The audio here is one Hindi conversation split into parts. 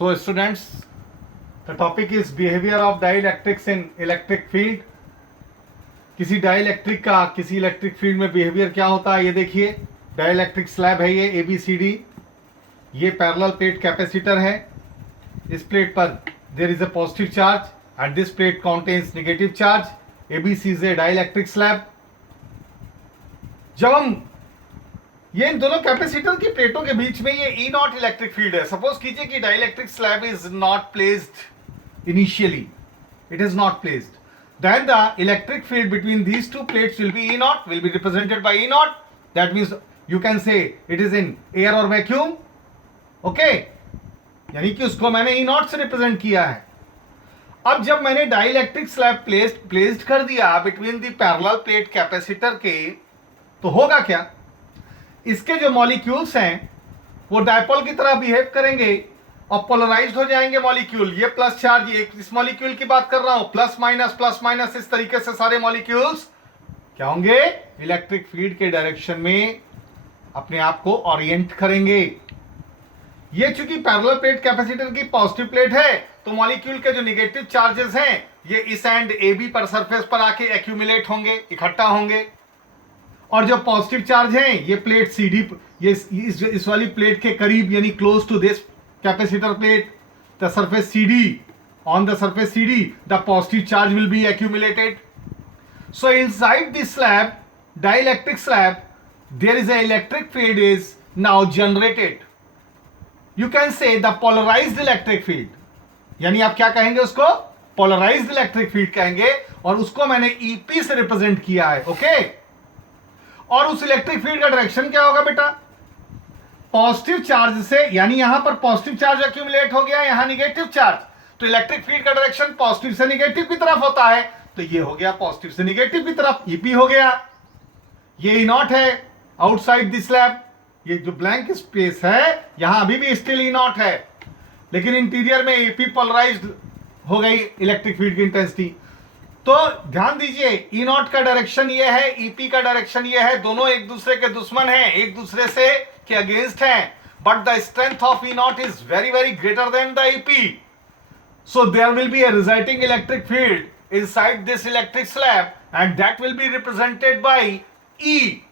So students, the topic is behavior of dielectrics in electric field. किसी डाइलेक्ट्रिक का किसी इलेक्ट्रिक फील्ड में बिहेवियर क्या होता है ये देखिए. डाइलेक्ट्रिक स्लैब है ये ABCD. ये पैरेलल प्लेट कैपेसिटर है. इस प्लेट पर there is a positive charge and this plate contains negative charge. ABC is a dielectric slab. जब हम ये इन दोनों कैपेसिटर की प्लेटों के बीच में ये E0 इलेक्ट्रिक फील्ड है. सपोज कीजिए कि dielectric slab is not placed initially, it is not placed, then the electric field between these two plates will be E0, will be represented by E0. That means you can say it is in air or vacuum. Okay, यानी कि उसको मैंने E0 से रिप्रेजेंट किया है. अब जब मैंने डाइलेक्ट्रिक स्लैब प्लेस्ड कर दिया between the parallel plate capacitor के, तो होगा क्या? इसके जो मॉलिक्यूल्स हैं वो डायपोल की तरह बिहेव करेंगे और पोलराइज्ड हो जाएंगे मॉलिक्यूल. ये प्लस चार्ज, ये इस मॉलिक्यूल की बात कर रहा हूं, प्लस माइनस इस तरीके से सारे मॉलिक्यूल्स क्या होंगे? इलेक्ट्रिक फील्ड के डायरेक्शन में अपने आप को ओरिएंट करेंगे. ये चूंकि पैरेलल प्लेट कैपेसिटर की पॉजिटिव प्लेट है तो मॉलिक्यूल के जो नेगेटिव चार्जेस हैं ये इस एंड AB पर सरफेस पर आके एक्यूमुलेट होंगे, इकट्ठा होंगे. और जो पॉजिटिव चार्ज हैं ये प्लेट CD, ये इस वाली प्लेट के करीब यानी close to this capacitor plate, the surface CD, on the surface CD the positive charge will be accumulated. So inside this slab, dielectric slab, there is a electric field is now generated. You can say the polarized electric field. यानी आप क्या कहेंगे उसको? Polarized electric field कहेंगे. और उसको मैंने EP से रिप्रेजेंट किया है. ओके, और उस इलेक्ट्रिक फील्ड का डायरेक्शन क्या होगा बेटा? पॉजिटिव चार्ज से, यानी यहां पर पॉजिटिव चार्ज एक्यूमुलेट हो गया, यहां नेगेटिव चार्ज, तो इलेक्ट्रिक फील्ड का डायरेक्शन पॉजिटिव से नेगेटिव की तरफ होता है. तो ये हो गया पॉजिटिव से नेगेटिव की तरफ, EP हो गया. ये E0 है आउटसाइड दिस स्लैब. ये जो ब्लैंक स्पेस है यहां अभी भी स्टिल E0 है, लेकिन इंटीरियर में EP पोलराइज्ड हो गई इलेक्ट्रिक फील्ड की इंटेंसिटी. तो ध्यान दीजिए, E0 का डायरेक्शन ये है, EP का डायरेक्शन ये है. दोनों एक दूसरे के दुश्मन हैं, एक दूसरे से के अगेंस्ट हैं, but the strength of E0 is very very greater than the EP. So there will be a resulting electric field inside this electric slab and that will be represented by E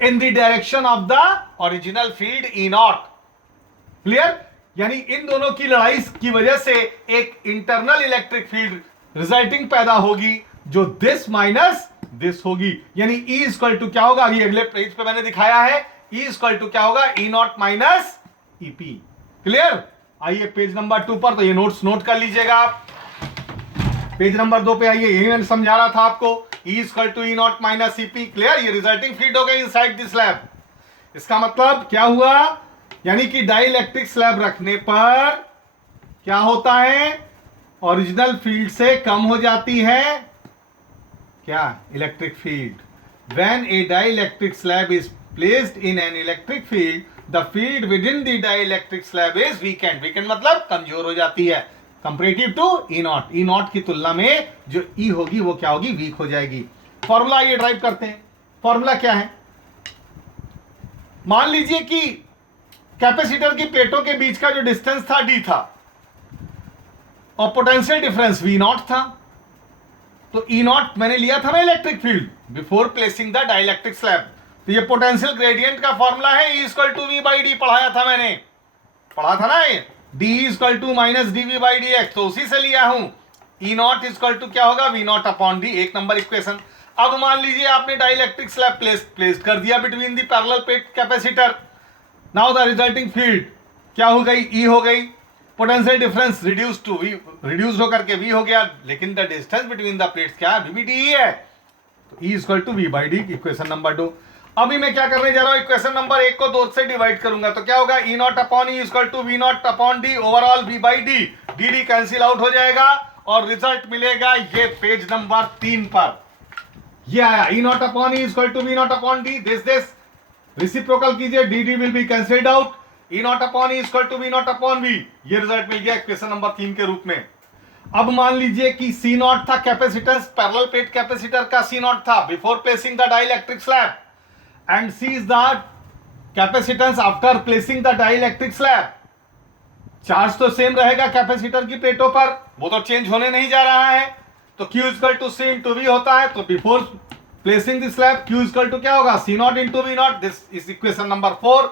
in the direction of the original field E0. Clear? यानी इन दोनों की लड़ाई की वजह से एक इंटरनल इलेक्ट्रिक फील्ड रिजल्टिंग पैदा होगी जो दिस माइनस दिस होगी. यानी E इक्वल टू क्या होगा? अभी अगले पेज पे मैंने दिखाया है. E इक्वल टू क्या होगा? E0 minus EP. क्लियर? आइए पेज नंबर 2 पर. तो ये नोट्स नोट कर लीजिएगा आप. पेज नंबर 2 पे आइए. यही मैंने समझा रहा था आपको. E equal to E0 minus EP. Clear? ये रिजल्टिंग फील्ड हो गई इनसाइड दिस स्लैब. इसका मतलब क्या हुआ? यानी कि डाइलेक्ट्रिक स्लैब रखने पर क्या होता है? ओरिजिनल फील्ड से कम हो जाती है क्या? Electric field. When A dielectric slab is placed in an electric field, the field within the dielectric slab is weakened. weakened मतलब कमजोर हो जाती है comparative to E0. E0 की तुलना में जो E होगी वो क्या होगी? वीक हो जाएगी. फॉर्मूला ये ड्राइव करते हैं. फॉर्मूला क्या है? मान लीजिए कि कैपेसिटर की प्लेटों के बीच का जो डिस्टेंस था D था और पोटेंशियल डिफरेंस V0 था. तो E0 मैंने लिया था ना electric field before placing the dielectric slab. तो ये पोटेंशियल ग्रेडियंट का फॉर्मूला है. E equal to V by D. पढ़ाया था मैंने, पढ़ा था ना ये. D equal to minus DV by DX. तो उसी से लिया हूं. E0 इक्वल टू क्या होगा? V0 upon D. एक नंबर इक्वेशन. अब मान लीजिए आपने डाइलेक्ट्रिक स्लैब प्लेस कर दिया between the parallel plate capacitor. Now the resulting field क्या हो गई? E हो गई. Potential difference reduce to V, reduce होकर के V हो गया, लेकिन the distance between the plates क्या है? अभी भी D है. तो E equal to V by D. Equation number 2. अभी मैं क्या करने जा रहा हूं? इक्वेशन नंबर 1 को 2 से डिवाइड करूंगा. तो क्या होगा? E0 upon E equal to V0 upon D overall V by D. D cancel out हो जाएगा और रिजल्ट मिलेगा ये पेज नंबर 3 पर. ये आया E0 upon E equal to V0 upon D. This reciprocal कीजिए. D will be cancelled out. E0 upon E equal to V0 upon V. ये रिजल्ट मिल गया इक्वेशन नंबर 3 के रूप में. अब मान लीजिए कि C0 था कैपेसिटेंस, पैरेलल प्लेट कैपेसिटर का C0 था before placing the dielectric slab. And C is the capacitance after placing the dielectric slab. Charge तो सेम रहेगा कैपेसिटर की प्लेटों पर, वो तो चेंज होने नहीं जा रहा है। तो Q equal to C into V होता है। तो before placing the slab Q equal to क्या होगा, C not into V not. This is equation number 4।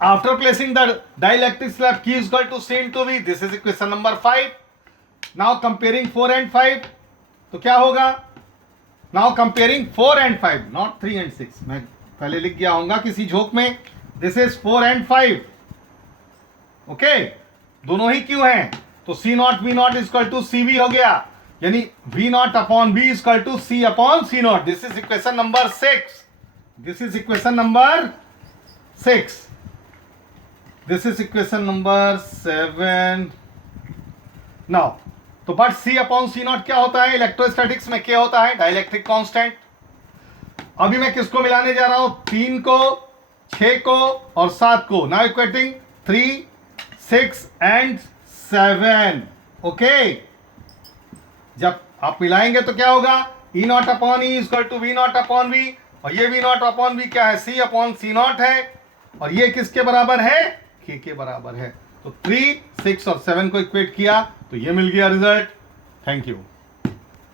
After placing the dielectric slab Q equal to C into V, this is equation number 5। Now comparing 4 and 5, तो क्या होगा, now comparing 4 and 5, not 3 and 6, मैं पहले लिख गया होऊंगा किसी झोंक में। दिस इज 4 एंड 5, ओके, दोनों ही क्यों हैं, तो C not V not equal to C V हो गया, यानी V not upon V equal to C upon C not. This is equation number 6। This is equation number 6। This is equation number 7 now. तो but C upon C not क्या होता है इलेक्ट्रोस्टैटिक्स में, क्या होता है, डाइलेक्ट्रिक कांस्टेंट। अभी मैं किसको मिलाने जा रहा हूं, 3 को, 6 को और 7 को। Now equating 3, 6 and 7, okay. जब आप मिलाएंगे तो क्या होगा, E naught upon E equal to V not upon V, और ये वी नॉट अपॉन वी क्या है, सी अपॉन सी नॉट है, और ये किसके बराबर है, के बराबर है। तो 3, 6 और 7 को इक्वेट किया तो ये मिल गया रिजल्ट। Thank you.